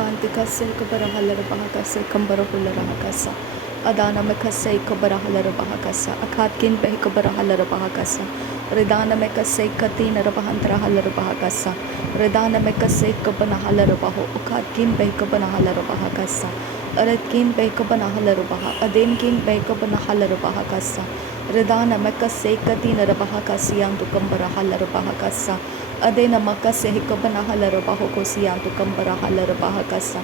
Bantikase Kabarahala Bahakasa Kambarahulla Rahakasa Adana Mekase Kabarahala Bahakasa Akatkin Behikabarahala Bahakasa Redana Mekase Katina Rabahantra Hala Bahakasa Redana Mekase Kabanahala Baho Ukatkin Behikabanahala Bahakasa Aratkin Behikabanahala Baha Adinkin Behikabanahala Bahakasa Redana Mekase Katina Rabahakasian to Kambarahala Bahakasa Adena Makase Hikabanahala Bahokosian to Kambarahala Bahakasa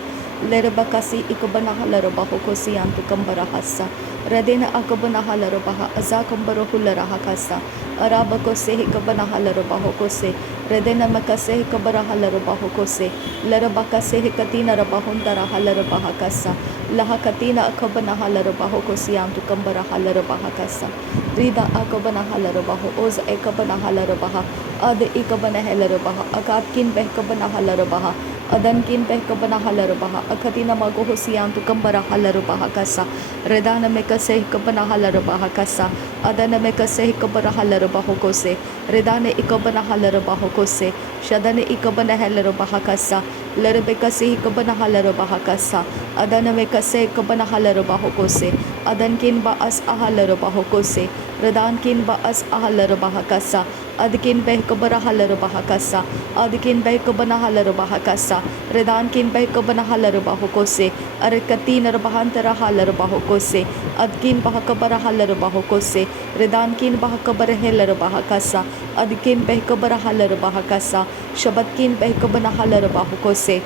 Lerabakasi Ikabanahala Bahokosian to Kambarahasa Radena Akabanahala Baha Azakambarahulla Rahakasa Arabakose Hikabanahala Bahokose Redena Makase Hikabarahala Bahokose Lerabakase Hikatina Rabahundara Hala Bahakasa Lahakatina Akabanahala Bahokosian to Kambarahala Bahakasa Rida Akabanahala Baho Oza Ekabanahala Baha Ad Ikabanahala Baha Akatkin Behkabanahala Baha Adankin Behkabanahala Baha Akatina Magohosian to Kambarahala Bahakasa Redana Mekase Hikabanahala Bahakasa Adana Mekase Hikabarahala Bahokose Redane Ikabanahala Bahokose Shadane Ikabanahala Bahakasa Lerebekasi Hikabanahala Bahakasa Adana Mekase Kabanahala Bahokose Adankin Baas Ahala Bahokose Redankin Baas Ahala Bahakasa Adkin Behkabarahala Bahakasa Adkin Behkabanahala Bahakasa Redankin Behkabanahala Bahokose Arikatina Bahantara Hala Bahokose Adkin Bahakabarahala Bahokose Redankin Bahakabarahela Bahakasa Adkin Behkabarahala Bahakasa Shabatkin Behkabanahala Bahokose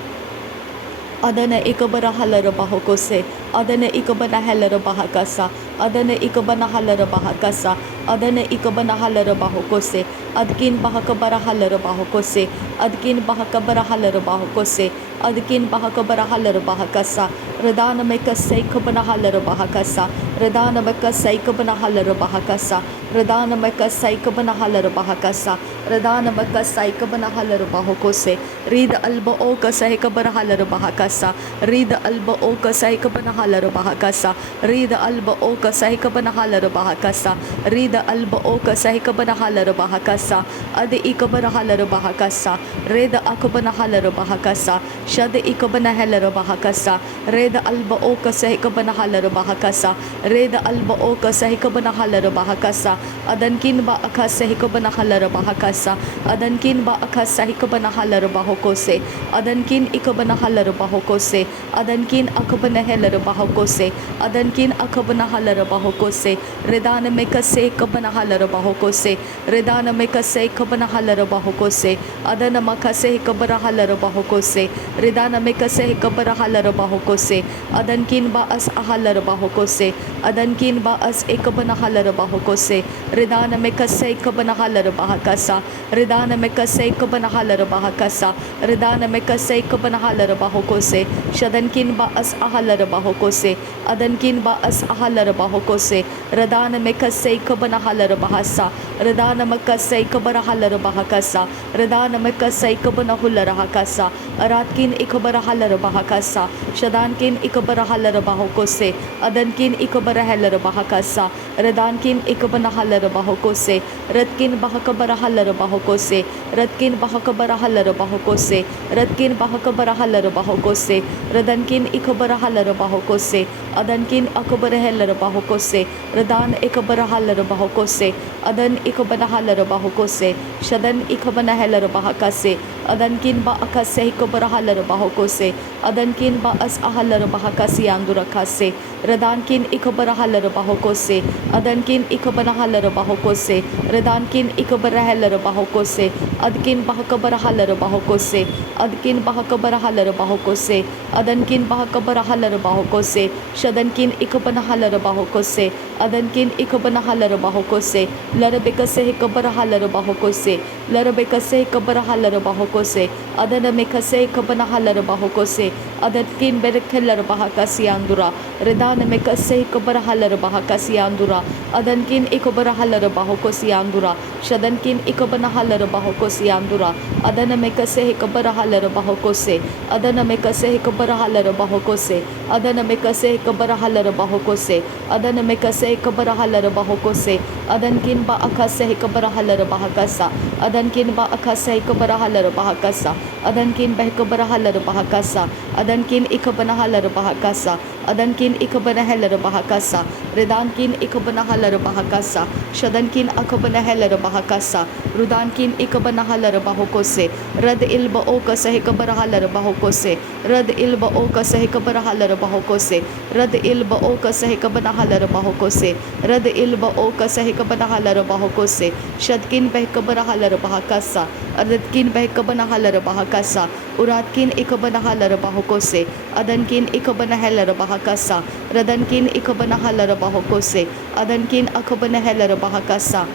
Adana Ikabarahala Bahokose Adana Ikabanahala Bahakasa Adana Ikabanahala Bahakasa Adana Ikabanahala Bahokose Adkin Bahakabarahala Bahokose Adkin Bahakabarahala Bahokose Adkin Bahakabarahala Bahakasa Redana Mekase Kabanahala Bahakasa Redana Mekase Kabanahala Bahakasa Redana Mekase Kabanahala Bahakasa Redana Mekase Kabanahala Bahokose Rida Alba Oka Sahikabarahala Bahakasa Rida Alba Oka Sahikabanahala Bahakasa Rida Alba Oka Sahikabanahala Bahakasa Rida Alba Oka Sahikabanahala Bahakasa Adi Ikabarahala Bahakasa Reda Akabanahala Bahakasa Shada Ikabanahala Bahakasa Reda Alba Oka Sahikabanahala Bahakasa Reda Alba Oka Sahikabanahala Bahakasa Adankin Ba Akasa Hikabanahala Bahakasa Adankin Ba Akasa Hikabanahala Bahokose Adankin Ikabanahala Bahokose Adankin Akabanahala Bahokose Adankin Akabanahala Bahokose Redana Mekase Kabanahala Bahokose Redana Mekase Kabanahala Bahokose Adana Makase Kabarahala Bahokose Redana Mekase Kabarahala Bahokose Adankin Baas Ahala Bahokose Adankin Baas Ekabanahala Bahokose Redana Mekase Kabanahala Bahakasa Redana Mekase Kabanahala Bahakasa Redana Mekase Kabanahala Bahokose Shadankin Baas Ahala Bahokose Adankin Baas Ahala Bahokose Redana Mekase Kabanahala Bahasa Redana Mekase Kabarahala Bahakasa Redana Mekase Kabanahulla Rahakasa Aratkin Ikabarahala Bahakasa Shadankin Ikabarahala Bahokose Adankin Ikabarahala Bahakasa Redankin Ikabanahala Bahokose Ratkin Bahakabarahala Bahokose Ratkin Bahakabarahala Bahokose Ratkin Bahakabarahala Bahokose Redankin Ikabarahala Bahokose Adankin Akabarahala Bahokose Redan Ikabarahala Bahokose Adan Ikabanahala Bahokose Shadan Ikabanahala Bahakase Adankin Ba Akase Ikabarahala Bahokose Adankin Ba As Ahala Bahakasi Andurakase Redankin Ikabarahala Bahokose Adankin Ikabanahala Bahokose Redankin Ikabarahala Bahokose Adkin Bahakabarahala Bahokose Adkin Bahakabarahala Bahokose Adankin Bahakabarahala Bahokose Shadankin Ikabanahala Bahokose Adankin Ikabanahala Bahokose Larabekase Hikabarahala Bahokose Larabekase Hikabarahala Bahokose Adana Mekase Kabanahala Bahokose Adankin Berekella Bahakasi Andura Redana Mekase Hikabarahala Bahakasi Andura Adankin Ikabarahala Bahokosi Andura Shadankin Ikabanahala Bahokosi Andura Adana Mekase Hikabarahala Bahokose Adana Mekase Hikabarahala Bahokose Adana Mekase Hikabarahala Bahokose Adana Mekase Hikabarahala Bahokose Adankin Ba Akase Hikabarahala Bahakasa Adankin ba akasay kabarahalar bahakasa. Adankin behkabarahalar bahakasa. Adankin ikabanahalar bahakasa. Adankin ikabanahalar bahakasa. Redankin ikabanahalar bahakasa. Shadankin akabanahalar bahakasa. Rudankin ikabanahalar bahokose. Rad ilba oka sahikabarahalar bahokose. Rad ilba oka sahikabarahalar bahokose. Rad ilba oka sahikabanahalar bahokose. Rad ilba oka sahikabanahalar bahokose. Shadkin behkabarahalar bahakasa. Aradkin behkabanahalar bahakasa. Uratkin ikabanahalar bahokose. Adankin ikabanahalar bahakasa. Radankin ikabanahalar bahokose. Adankin akabanahalar bahakasa.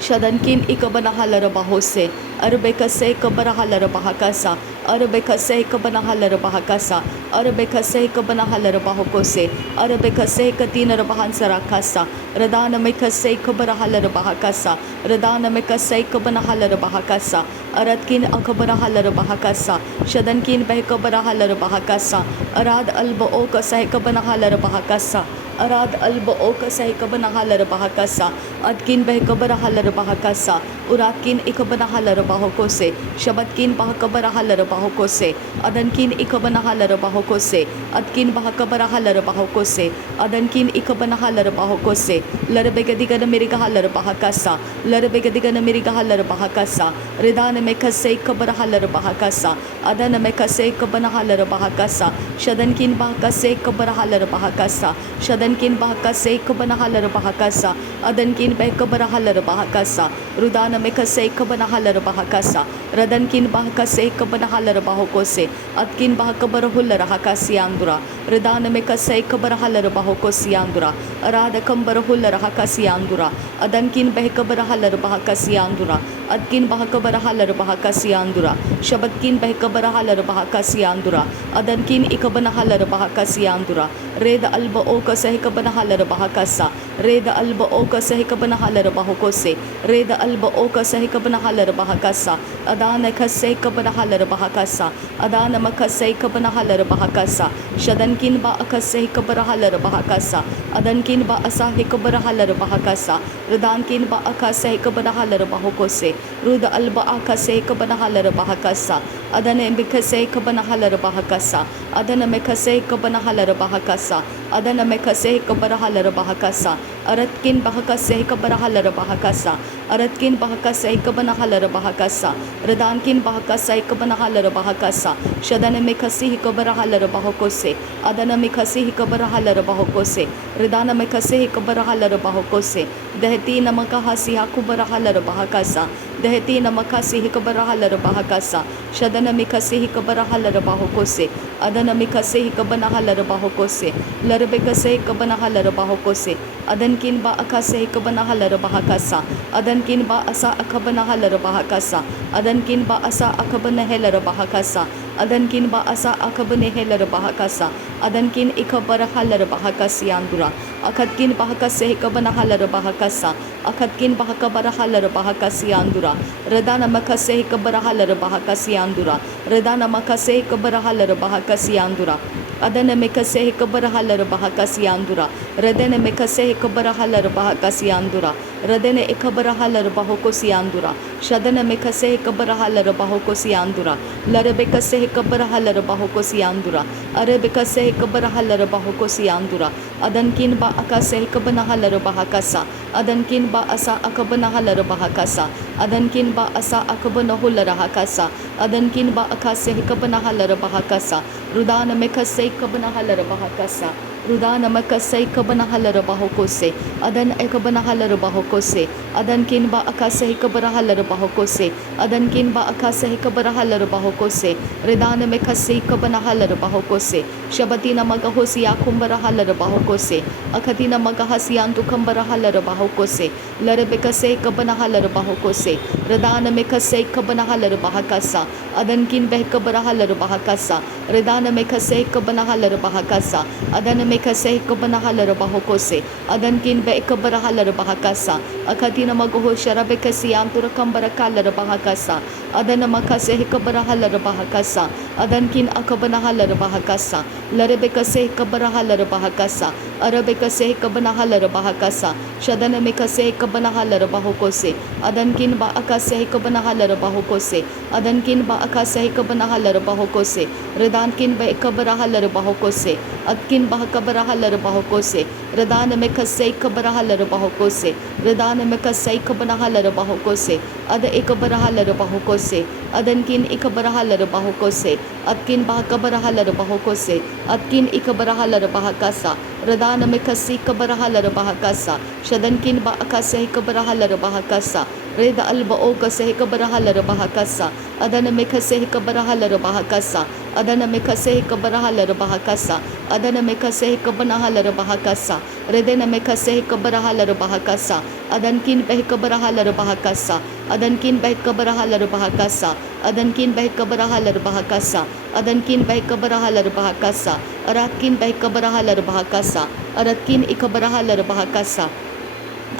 Shadankin ikabanahalar bahose. Arbekase kabarahalar bahakasa. Arbekase kabanahalar bahakasa. Arbekase kabanahalar bahokose. Arbekase katinar bahansarakasa. Radana mekase kabarahalar bahakasa. Radana mekase kabanahalar bahakasa. Aratkin akabanahalar bahakasa. Shadankin behkabarahalar bahakasa. Arad alba oka sahikabanahalar bahakasa. Arad alba oka sahikabanahalar bahakasa. Adkin behkabarahalar bahakasa. Uratkin ikabanahalar bahokose. Shabatkin bahkabarahalar bahokose. Adankin ikabanahalar bahokose. Adkin bahkabarahalar bahokose. Adankin ikabanahalar bahokose. Larbegadigan mirigahalar bahakasa. Larbegadigan mirigahalar bahakasa. Ridana mekase kabarahalar bahakasa. Adana mekase kabanahalar bahakasa. Shadankin bahkase kabarahalar bahakasa. Shadankin bahkase kabanahalar bahakasa. Adankin behkabarahalar bahakasa. Rudana mekase kabanahalar bahakasa. Radankin bahkase kabanahalar bahokose. Atkin bahkabarahullar hakasiandura. Radana mekase kabarahalar bahokosiandura. Arada kambarahullar hakasiandura. Adankin behkabarahalar bahakasiandura. Adkin bahkabarahalar bahakasiandura. Shabatkin behkabarahalar bahakasiandura. Adankin ikabanahalar bahakasiandura. Reda alba oka sahikabanahalar bahakasa. Reda alba oka sahikabanahalar bahokose. Reda alba oka sahikabanahalar bahakasa. Adana kase kabanahalar bahakasa. Adana makase kabanahalar bahakasa. Shadankin ba akase kabarahalar bahakasa. Adankin ba asahi kabarahalar bahakasa. Rudankin ba akase kabanahalar bahokose. Ruda alba akase kabanahalar bahakasa. Adana mbikase kabanahalar bahakasa. Adana mekase kabanahalar bahakasa. Adana mekase kabarahalar bahakasa. Aratkin bahakase kabarahalar bahakasa. Aratkin bahakase kabanahalar bahakasa. Radankin bahakase kabanahalar bahakasa. Shadana mekasi kabarahalar bahokose. Adana mekasi kabarahalar bahokose. Radana mekase kabarahalar bahokose. Dehti namakahasi hakubarahalar bahakasa. Dehti namakasi kabarahalar bahakasa. Shadana mekasi kabarahalar bahokose. Adana mekase kabanahalar bahokose. Larbekase kabanahalar bahokose. Adankin ba akase kabanahalar bahakasa. Adankin ba asa akabanahalar bahakasa. Adankin ba asa akabanahalar bahakasa. Adankin ba asa akabanahalar bahakasa. Adankin ikabarahalar bahakasiandura. Akatkin bahakase kabanahalar bahakasa. Akatkin bahakabarahalar bahakasiandura. Radana makase kabarahalar bahakasiandura. Radana makase kabarahalar bahakasiandura. Adana mekase kabarahalar bahakasiandura. Radana mekase kabarahalar bahakasiandura. Radana ekabarahalar bahokosiandura. Shadana mekase kabarahalar bahokosiandura. Larabekase kabarahalar bahokosiandura. Arabekase kabarahalar bahokosiandura. Adankin ba akase kabanahalar bahakasa. Adankin ba asa akabanahalar bahakasa. Adankin ba asa akabanahular hakasa. Adankin ba akase kabanahalar bahakasa. Rudana mekase kabanahalar bahakasa. Rudana makasay kabanahalar bahokose. Adan ay kabanahalar bahokose. Adankin ba akasay kabarahalar bahokose. Adankin ba akasay kabarahalar bahokose. Redana mekasay kabanahalar bahokose. Shabatina magahosiya kumbarahalar bahokose. Akatina magahasiyantu kambarahalar bahokose. Larabekasay kabanahalar bahokose. Redana mekasay kabanahalar bahakasa. Adankin behkabarahalar bahakasa. Redana mekasay kabanahalar bahakasa. Adana mekase kabanahalar bahokose. Adankin be kabarahalar bahakasa. Akatina magoho sharabekasi antura kambarakalar bahakasa. adana makase hikabara halar bahakasa adankin akabana halar bahakasa larebekase hikabara halar bahakasa arabekase hikabana halar bahakasa shadana mekase hikabana halar bahokose adankin ba akase hikabana halar bahokose adankin ba akase hikabana halar bahokose redankin ba ikabara halar bahokose atkin ba kabara halar bahokose redana mekase hikabara halar bahokose redana mekase hikabana halar bahokose ada ikabara halar bahokose adankin ikabara halar bahokose atkin ba kabara halar bahokose atkin ikabara halar bahakasa redana mekase ikabara halar bahakasa shadankin ba akase hikabara halar bahakasa reda alba okase hikabara halar bahakasa adana mekase hikabara halar bahakasa adana mekase hikabara halar bahakasa adana mekase hikabana halar bahakasa redena mekase hikabara halar bahakasa adankin behikabara halar bahakasa adankin behikabara halar bahakasa adankin behikabara halar bahakasa adankin behikabara halar bahakasa aratkin behikabara halar bahakasa aratkin ikabara halar bahakasa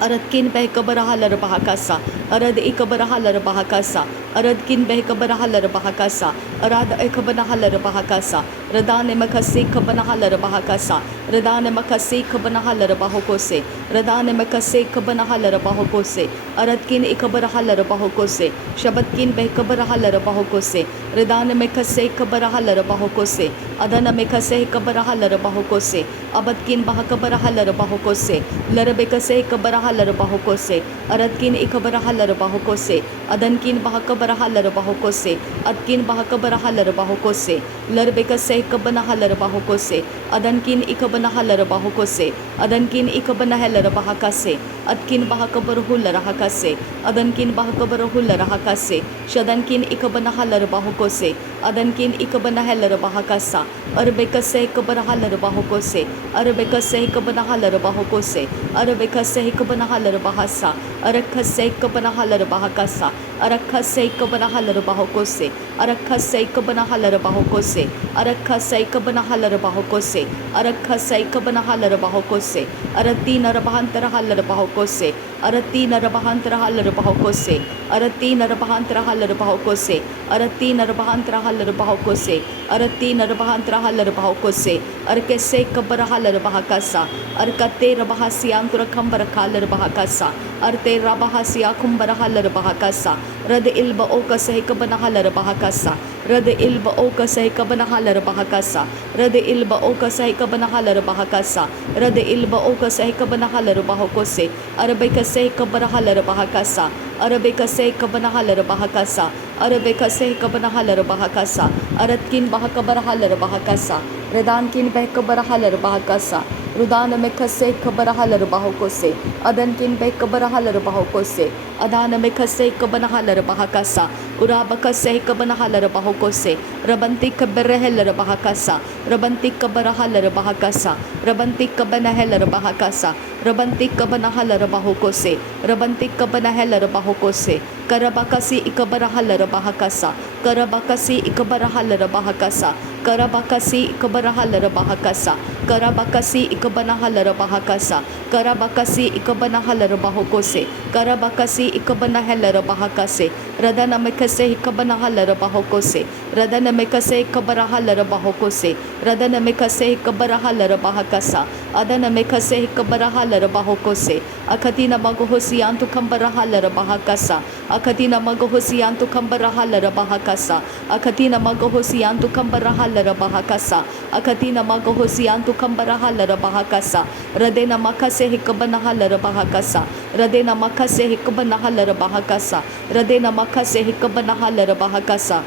aradkin behkabara halar bahakasa arad ikabara halar bahakasa aradkin behkabara halar bahakasa arad ikabana halar bahakasa radane makasi kabana halar bahakasa radane makasi kabana halar bahokose radane makasi kabana halar bahokose aradkin ikabara halar bahokose shabadkin behkabara halar bahokose radane makasi kabara halar bahokose adana makasi kabara halar bahokose abadkin bahkabara halar bahokose larabekase kabara halar bahokose aradkin ikabara halar bahokose adankin bahkabara halar bahokose adkin bahkabara halar bahokose larbekase ikabana halar bahokose adankin ikabana halar bahokose adankin ikabana halar bahakase adkin bahkabar hular hakase adankin bahkabar hular hakase shadankin ikabana halar bahokose adankin ikabana halar bahakasa arbekase ikabara halar bahokose arbekase ikabana halar bahokose arbekase ikabana halar bahasa arakhase ikabana halar bahakasa arakhase ikabana halar bahokose arakhase ikabana halar bahokose arakhase ikabana halar bahokose arakhase ikabana halar bahokose arati narabahantara halar bahokose arati narabahantara halar bahokose arati narabahantara halar bahokose arati narabahantara halar bahokose arati narabahantara halar bahokose arkese ikabara halar bahakasa arkate rabahasiyantura khambara halar bahakasa arte rabahasiya kumbara halar bahakasa rad ilba okase ikabana halar bahakasa rad ilba okase ikabana halar bahakasa rad ilba okase ikabana halar bahakasa rad ilba okase ikabana halar bahokose arbekase ikabara halar bahakasa arbekase ikabana halar bahakasa arbekase ikabana halar bahakasa aratkin bahkabara halar bahakasa redankin behkabara halar bahakasa rudana mekase ikabara halar bahokose adankin behkabara halar bahokose adana mekase ikabana halar bahakasa urabakase ikabana halar bahokose rabanti kabara halar bahakasa rabanti kabara halar bahakasa rabanti kabana halar bahakasa rabanti kabana halar bahokose rabanti kabana halar bahokose karabakasi ikabara halar bahakasa karabakasi ikabara halar bahakasa karabakasi ikabara halar bahakasa karabakasi ikabana halar bahakasa karabakasi ikabana halar bahokose karabakasi ikabana halar bahakase radana mekase ikabana halar bahokose radana mekase ikabara halar bahokose radana mekase ikabara halar bahakasa adana mekase ikabara halar bahokose akatina magohosi antu kambara halar bahakasa akatina magohosi antu kambara halar bahakasa akatina magohosi antu kambara halar bahakasa akatina magohosi antu kambara halar bahakasa radena makase hikabana halar bahakasa radena makase hikabana halar bahakasa radena makase hikabana halar bahakasa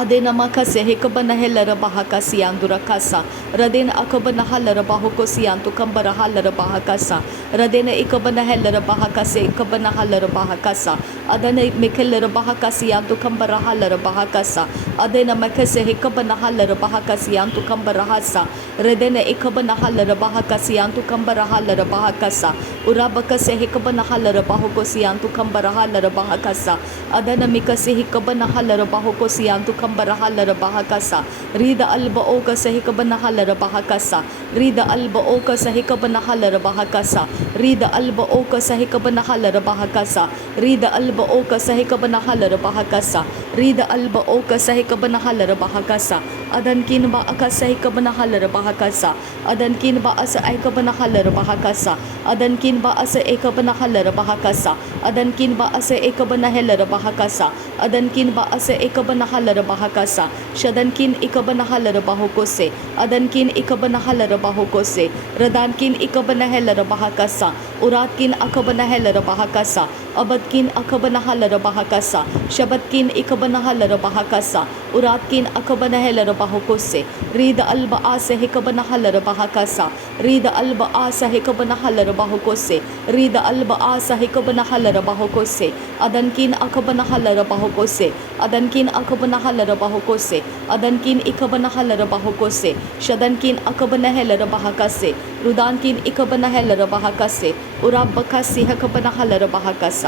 adena makase hikabana halar bahakasi andurakasa radena akabana halar bahokosi antu kambara halar bahakasa radena ikabana halar bahakase ikabana halar bahakasa adana mekelar bahakasi antu kambara halar bahakasa Adena Makase Hikabanahal Bahakasiantu Kambarahasa, Redene Ikabanahal Bahakasiantu Kambarahal Bahakasa, Urabakase Hikabanahal Bahokosiantu Kambarahal Bahakasa, Adana Mikase Hikabanahal Bahokosiantu Kambarahal Bahakasa, Rida Alba Oka Sehikabanahal Bahakasa, Rida Alba Oka Sehikabanahal Bahakasa, Rida Alba Oka Sehikabanahal Bahakasa, Rida Alba Oka Sehikabanahal Bahakasa, Rida Alba Oka Sehikabanahal Bahakasa, Adankin Ba Aka Sehikabanahal Bahakasa, Adankin Ba Asa Ekabanahal Bahakasa, Adankin Ba Asa Ekabanahal Bahakasa, Adankin Ba Asa Ekabanahal Bahakasa, Adankin Ba Asa Ekabanahal Bahakasa, Shadankin Ikabanahal Bahokose, Adankin Ikabanahal Bahokose, Radankin Ikabanahal Bahakasa, Uratkin Akabanahal Bahakasa, Abadkin Akabanahal Bahakasa, Shabatkin Ikabanahal Bahakasa, Uratkin Akabanahal Bahokose, Rida Alba Asa Hikabanahal Bahakasa, Rida Alba Asa Hikabanahal Bahokose, Rida Alba Asa Hikabanahal Bahokose, Adankin Akabanahal Bahokose, Adankin Akabanahal Bahokose, Adankin Ikabanahal Bahokose, Shadankin Akabanahal Bahakase, Rudankin Ikabanahal Bahakase, Urabakasi Hakabanahal Bahakasa.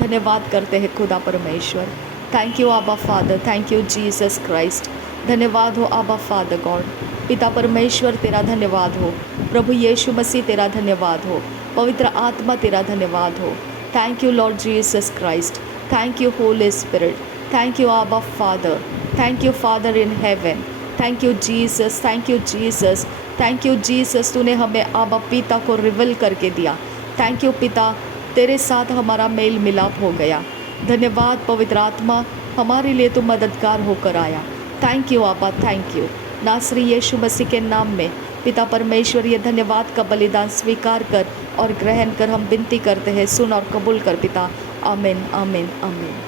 धन्यवाद करते हैं खुदा परमेश्वर. Thank you आबा father, thank you Jesus Christ. धन्यवाद हो आबा father God. पिता परमेश्वर तेरा धन्यवाद हो. प्रभु यीशु मसीह तेरा धन्यवाद हो. पवित्र आत्मा तेरा धन्यवाद हो. Thank you Lord Jesus Christ. Thank you Holy Spirit. Thank you आबा father. Thank you father in heaven. Thank you Jesus. Thank you Jesus. Thank you Jesus. तूने हमें आबा पिता को रिवील करके दिया. थैंक यू पिता, तेरे साथ हमारा मेल मिलाप हो गया. धन्यवाद पवित्र आत्मा, हमारे लिए तो मददगार होकर आया. थैंक यू आबा, थैंक यू. नासरी यीशु मसीह के नाम में पिता परमेश्वर ये धन्यवाद का बलिदान स्वीकार कर और ग्रहण कर हम विनती करते हैं. सुन और कबूल कर पिता. आमीन, आमीन, आमीन.